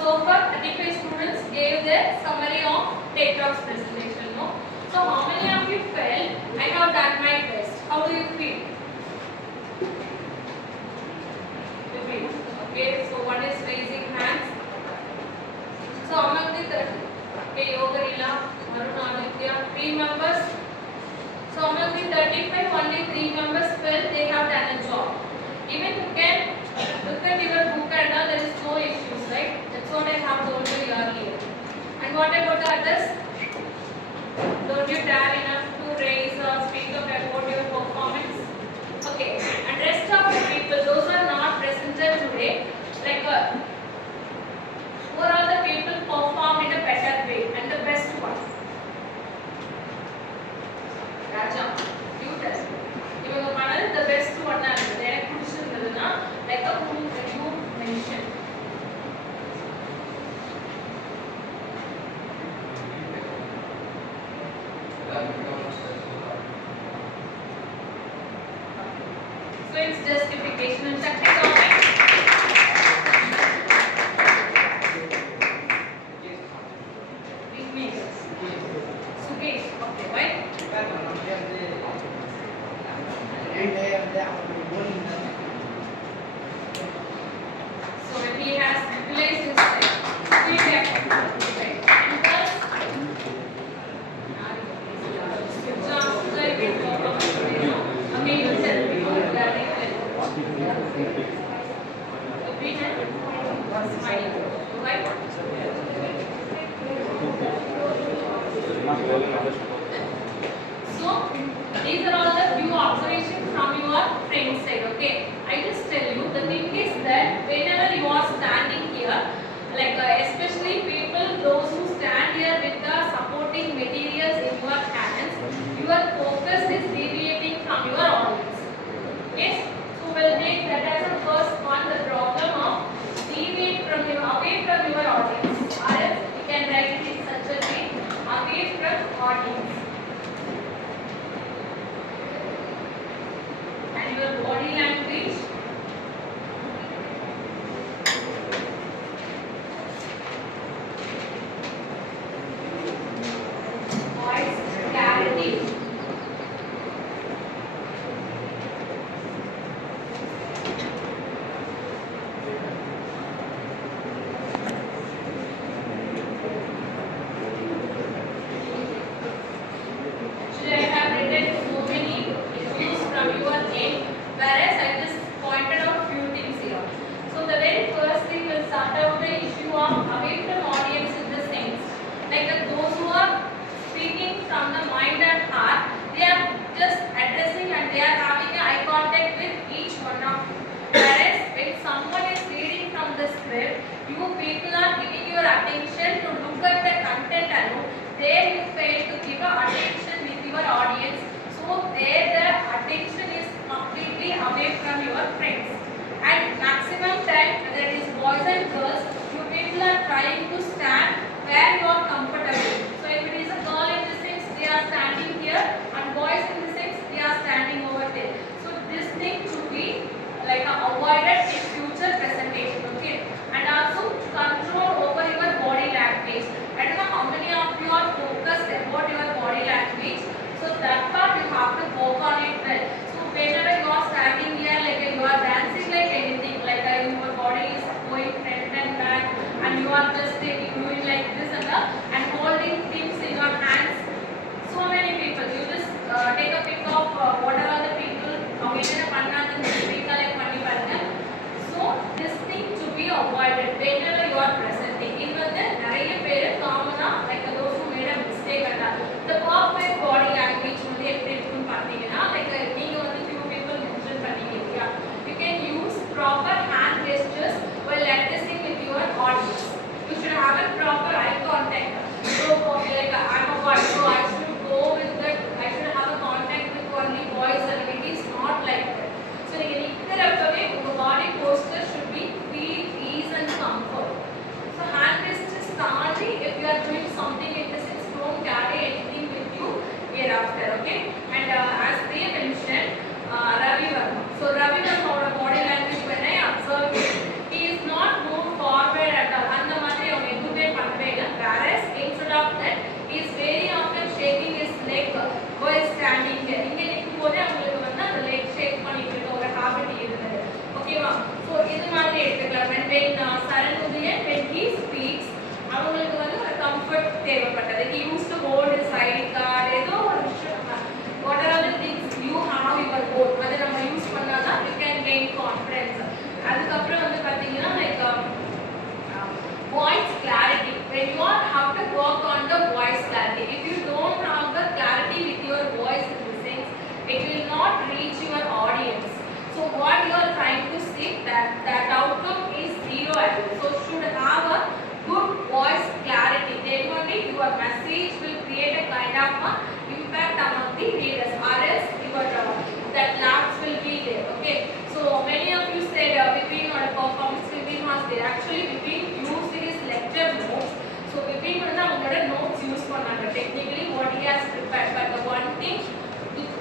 so far 35 students gave their summary of TED Talks presentation. No? So how many of you felt I have done my best? How do you feel? You feel? Okay, so one is raising hands. So among the 30, okay, Yogarila, Arun Aditya, 3 members. So among the 35, only 3 members felt they have done a job. Even you can look at your book and all, there is no issues, right? That's what I have told you earlier. And what about the others? Don't you dare enough to raise or speak up about your performance? Okay. And rest of the people, those are not presented today, like who are all the people perform in a better way and the best one? Raja, you tell. Ivaga panal the best one and then kudichirundaduna like a whom you mentioned. So it's justification and tactical. So when he has utilized his So these are all the few observations from your friend side. Okay, I just tell you the thing is that whenever you are standing here, like especially people those who stand here with the supporting materials in your hands, your focus is deviating from your audience. Yes, so we'll take that as a first one, the problem of deviate from your away from your audience, or else we can write it in such a way, away from audience. have a impact among the readers, or else your that lapse will be there. Okay, so many of you said Vipin or performance Vipin was there. Actually Vipin used his lecture notes. So Vipin வந்து அவங்களோட notes use பண்ணாங்க. Technically what he has prepared, but the one thing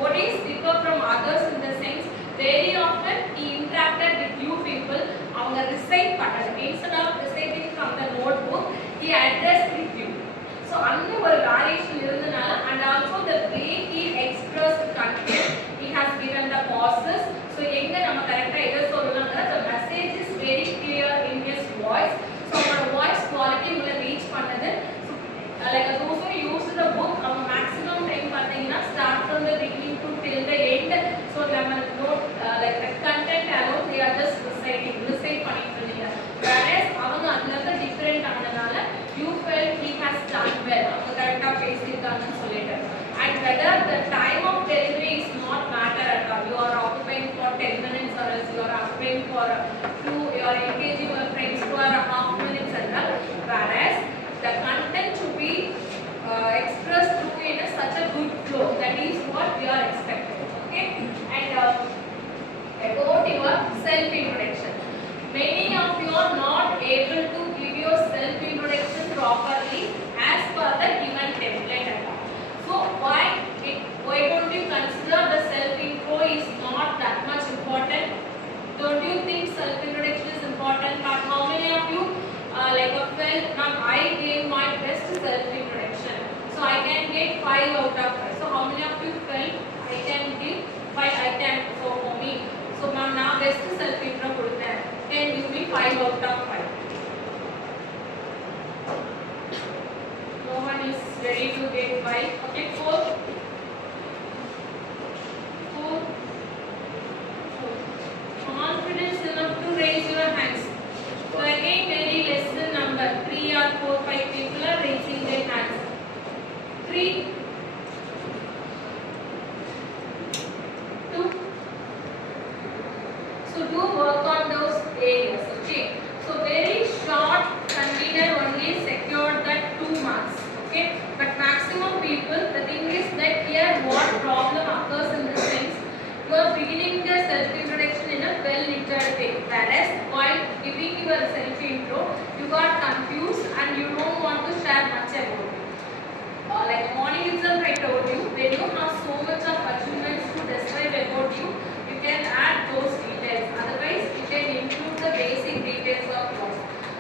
what is differ from others in the sense, very often he interacted with you people. அவங்க recite பண்ணது. Instead of reciting from the notebook, he addressed with you. So அந்த ஒரு variation இருந்தனால, and also the way he expressed content, he has given the pauses. So எங்க நம்ம கரெக்ட்டா எதை சொல்லணும்ங்கற the message is very clear in his voice. So our voice quality will reach பண்ணது. So like those who use the book, our maximum time பாத்தீங்கன்னா start from the beginning to till the end. So நம்ம note like the content alone they are just recite பண்ணிட்டு இருந்தீங்க. Whereas அவங்க அதுல different ஆனனால you felt he has done well. அவங்க கரெக்ட்டா பேசிட்டாங்கன்னு சொல்லிட்டு. And whether the time of delivery is not matter at all. You are occupying for 10 minutes or else you are occupying for 2, you are engaging your friends for a half minutes and all. Whereas the content should be expressed through in such a good flow. That is what we are expecting. Okay, and about your self introduction, many of you are not able to give your self introduction properly as per the given template at all. So why don't you consider the self intro is not that much important? Don't you think self introduction is important? But how many of you like felt now I gave my best self introduction, so I can get 5 out of 5. So how many of you felt I can give 5? I can for me. So ma'am na best self intro கொடுத்தேன், can give me 5 out of 5. No one is ready to get 5. Okay, 4. Confidence enough to raise your hands. So again very less than number, 3 or 4, 5 people are raising their hands. 3, 2. So do work on those areas. Okay, so very short container only secured that 2 marks. Okay, but maximum people, the thing is that here what problem occurs in the sense, you are beginning the self introduction in a well littered way, whereas while giving your self intro you got confused and you don't want to share much about it. Like morning itself I told you, when you have so much of achievements to describe about you, you can add those details. Otherwise you can include the basic details of yours.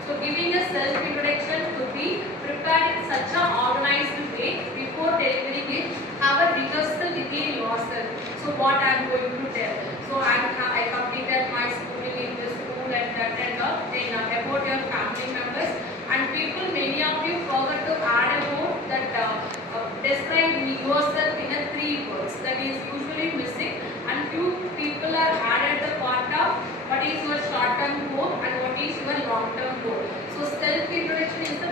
So giving a self introduction could be prepared in such a organized way. Before delivering it, have a rehearsal within yourself. So what I am going to tell. So I completed my schooling in this school and that and all. Then about your family members and people, many of you forgot to add about that describe yourself in a 3 words. That is usually missing, and few people are added the part of what is your short term goal and what is your long term goal. So self introduction is the